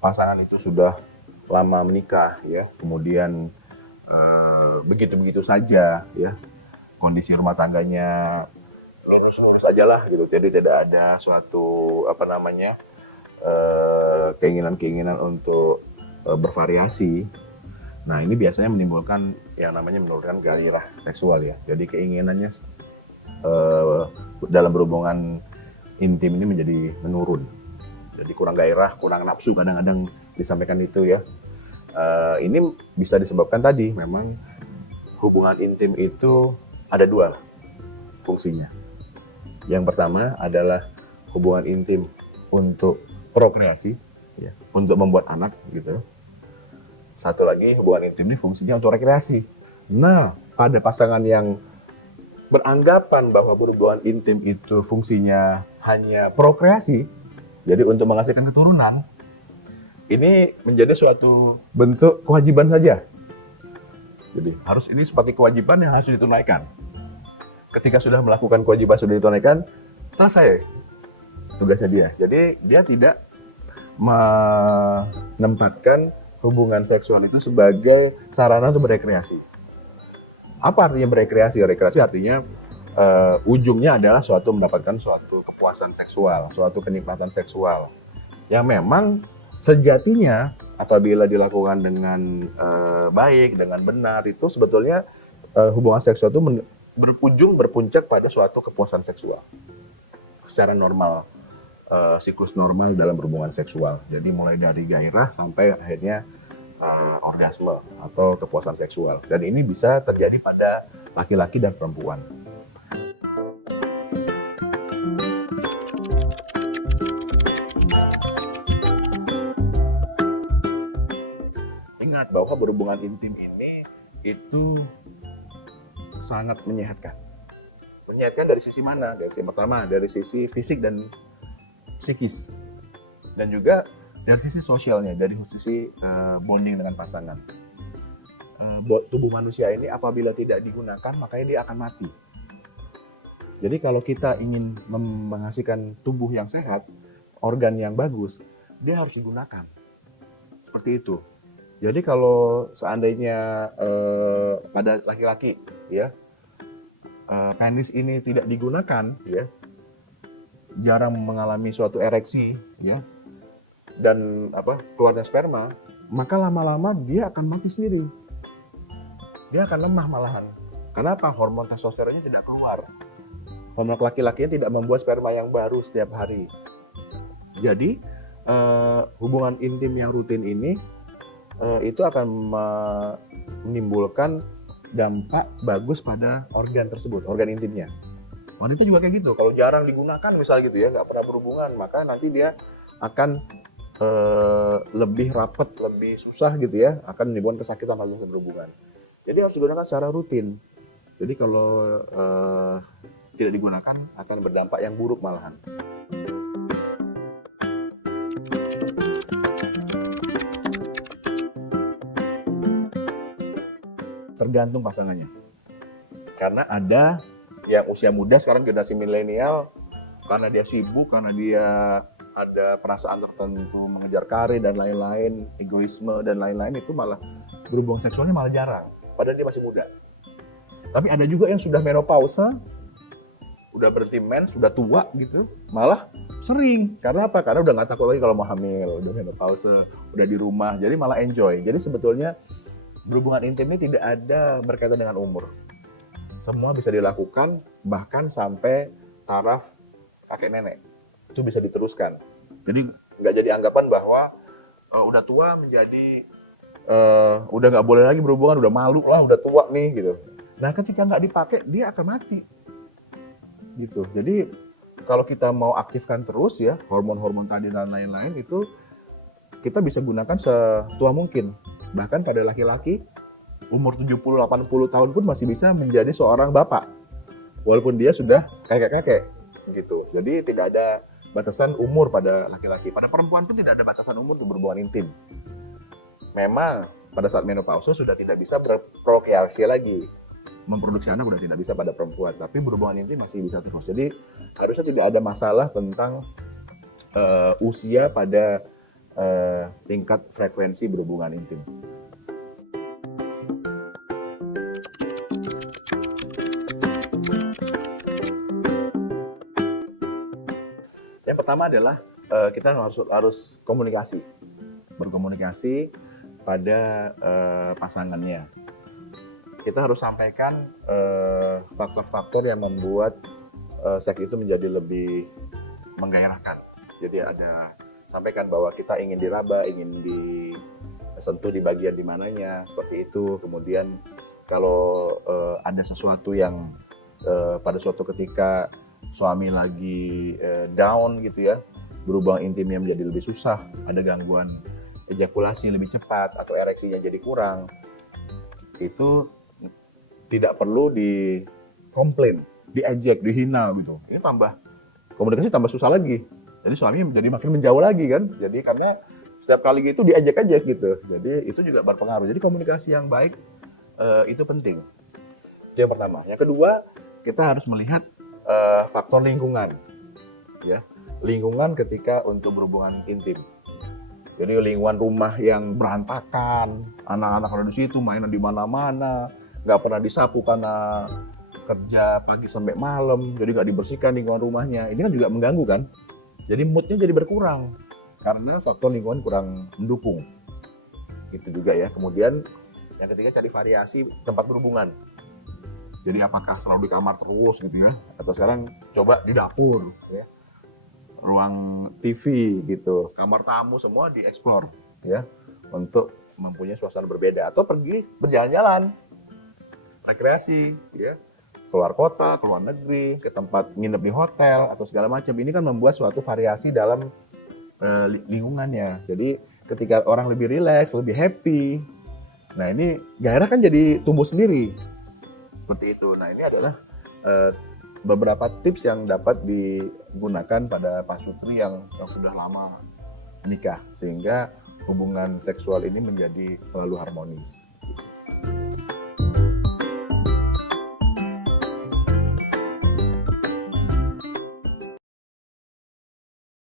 pasangan itu sudah lama menikah ya, kemudian begitu-begitu saja ya, kondisi rumah tangganya lurus-lurus aja lah gitu. Jadi tidak ada suatu apa namanya keinginan-keinginan untuk bervariasi. Nah ini biasanya menimbulkan yang namanya menurunkan gairah seksual ya. Jadi keinginannya eh, dalam berhubungan intim ini menjadi menurun. Jadi kurang gairah, kurang nafsu kadang-kadang disampaikan itu ya. Ini bisa disebabkan tadi memang hubungan intim itu ada dua fungsinya. Yang pertama adalah hubungan intim untuk prokreasi, ya, untuk membuat anak gitu. Satu lagi hubungan intim ini fungsinya untuk rekreasi. Nah, pada pasangan yang beranggapan bahwa hubungan intim itu fungsinya hanya prokreasi, jadi untuk menghasilkan keturunan, ini menjadi suatu bentuk kewajiban saja. Jadi harus ini sebagai kewajiban yang harus ditunaikan. Ketika sudah melakukan kewajiban sudah ditunaikan, selesai tugasnya dia. Jadi dia tidak menempatkan hubungan seksual itu sebagai sarana untuk berekreasi. Apa artinya berekreasi? Rekreasi artinya ujungnya adalah suatu mendapatkan suatu kepuasan seksual, suatu kenikmatan seksual yang memang sejatinya apabila dilakukan dengan baik, dengan benar itu sebetulnya hubungan seksual itu berpuncak pada suatu kepuasan seksual secara normal, siklus normal dalam hubungan seksual. Jadi mulai dari gairah sampai akhirnya orgasme atau kepuasan seksual. Dan ini bisa terjadi pada laki-laki dan perempuan. Ingat bahwa berhubungan intim ini itu sangat menyehatkan. Menyehatkan dari sisi mana? Dari sisi pertama, dari sisi fisik dan psikis. Dan juga dari sisi sosialnya, dari sisi bonding dengan pasangan. Tubuh manusia ini apabila tidak digunakan, makanya dia akan mati. Jadi kalau kita ingin menghasilkan tubuh yang sehat, organ yang bagus, dia harus digunakan. Seperti itu. Jadi kalau seandainya pada laki-laki, ya, penis ini tidak digunakan, ya, jarang mengalami suatu ereksi, ya, dan keluarnya sperma, maka lama-lama dia akan mati sendiri. Dia akan lemah malahan. Kenapa? Hormon testosteronnya tidak keluar. Hormon laki-lakinya tidak membuat sperma yang baru setiap hari. Jadi hubungan intim yang rutin ini itu akan menimbulkan dampak bagus pada organ tersebut, organ intimnya. Wanita juga kayak gitu. Kalau jarang digunakan misalnya gitu ya, nggak pernah berhubungan, maka nanti dia akan lebih rapat, lebih susah gitu ya, akan menimbulkan kesakitan pada saat berhubungan. Jadi harus digunakan secara rutin. Jadi kalau tidak digunakan akan berdampak yang buruk malahan. Tergantung pasangannya. Karena ada yang usia muda sekarang generasi milenial, karena dia sibuk, karena dia ada perasaan tertentu mengejar karir dan lain-lain, egoisme dan lain-lain, itu malah berhubungan seksualnya malah jarang. Padahal dia masih muda. Tapi ada juga yang sudah menopause, udah berhenti mens, sudah tua gitu, malah sering. Karena apa? Karena udah nggak takut lagi kalau mau hamil, udah menopause, udah di rumah, jadi malah enjoy. Jadi sebetulnya berhubungan intim ini tidak ada berkaitan dengan umur. Semua bisa dilakukan, bahkan sampai taraf kakek nenek. Itu bisa diteruskan. Jadi nggak jadi anggapan bahwa udah tua menjadi udah nggak boleh lagi berhubungan, udah malu lah, udah tua nih gitu. Nah ketika nggak dipakai, dia akan mati. Gitu. Jadi kalau kita mau aktifkan terus ya, hormon-hormon tadi dan lain-lain itu kita bisa gunakan setua mungkin. Bahkan pada laki-laki umur 70-80 tahun pun masih bisa menjadi seorang bapak. Walaupun dia sudah kakek-kakek gitu. Jadi tidak ada batasan umur pada laki-laki. Pada perempuan pun tidak ada batasan umur untuk berhubungan intim. Memang pada saat menopause sudah tidak bisa berprokreasi lagi. Memproduksi anak sudah tidak bisa pada perempuan, tapi berhubungan intim masih bisa terus. Jadi harusnya tidak ada masalah tentang usia pada tingkat frekuensi berhubungan intim. Yang pertama adalah kita harus komunikasi, berkomunikasi pada pasangannya. Kita harus sampaikan faktor-faktor yang membuat seks itu menjadi lebih menggairahkan. Jadi sampaikan bahwa kita ingin diraba, ingin disentuh di bagian di mananya, seperti itu. Kemudian kalau ada sesuatu yang pada suatu ketika suami lagi down gitu ya, berhubungan intimnya menjadi lebih susah, ada gangguan ejakulasi lebih cepat atau ereksinya jadi kurang, itu tidak perlu dikomplain, diejek, dihina gitu. Ini komunikasi tambah susah lagi. Jadi suami menjadi makin menjauh lagi kan. Jadi karena setiap kali gitu diejek-ejek gitu. Jadi itu juga berpengaruh. Jadi komunikasi yang baik itu penting. Itu yang pertama. Yang kedua, kita harus melihat faktor lingkungan. Ya, lingkungan ketika untuk berhubungan intim. Jadi lingkungan rumah yang berantakan, anak-anak ada di situ mainan di mana-mana, nggak pernah disapu karena kerja pagi sampai malam, jadi nggak dibersihkan lingkungan rumahnya. Ini kan juga mengganggu kan? Jadi moodnya jadi berkurang karena faktor lingkungan kurang mendukung. Itu juga ya. Kemudian yang ketiga, cari variasi tempat berhubungan. Jadi apakah selalu di kamar terus gitu ya, atau sekarang coba di dapur, ya, ruang TV gitu, kamar tamu semua dieksplor ya, untuk mempunyai suasana berbeda, atau pergi berjalan-jalan, rekreasi ya, keluar kota, keluar negeri, ke tempat nginep di hotel atau segala macam. Ini kan membuat suatu variasi dalam lingkungannya. Jadi ketika orang lebih rileks, lebih happy, nah ini gairah kan jadi tumbuh sendiri. Seperti itu. Nah ini adalah beberapa tips yang dapat digunakan pada pasutri yang sudah lama menikah, sehingga hubungan seksual ini menjadi selalu harmonis.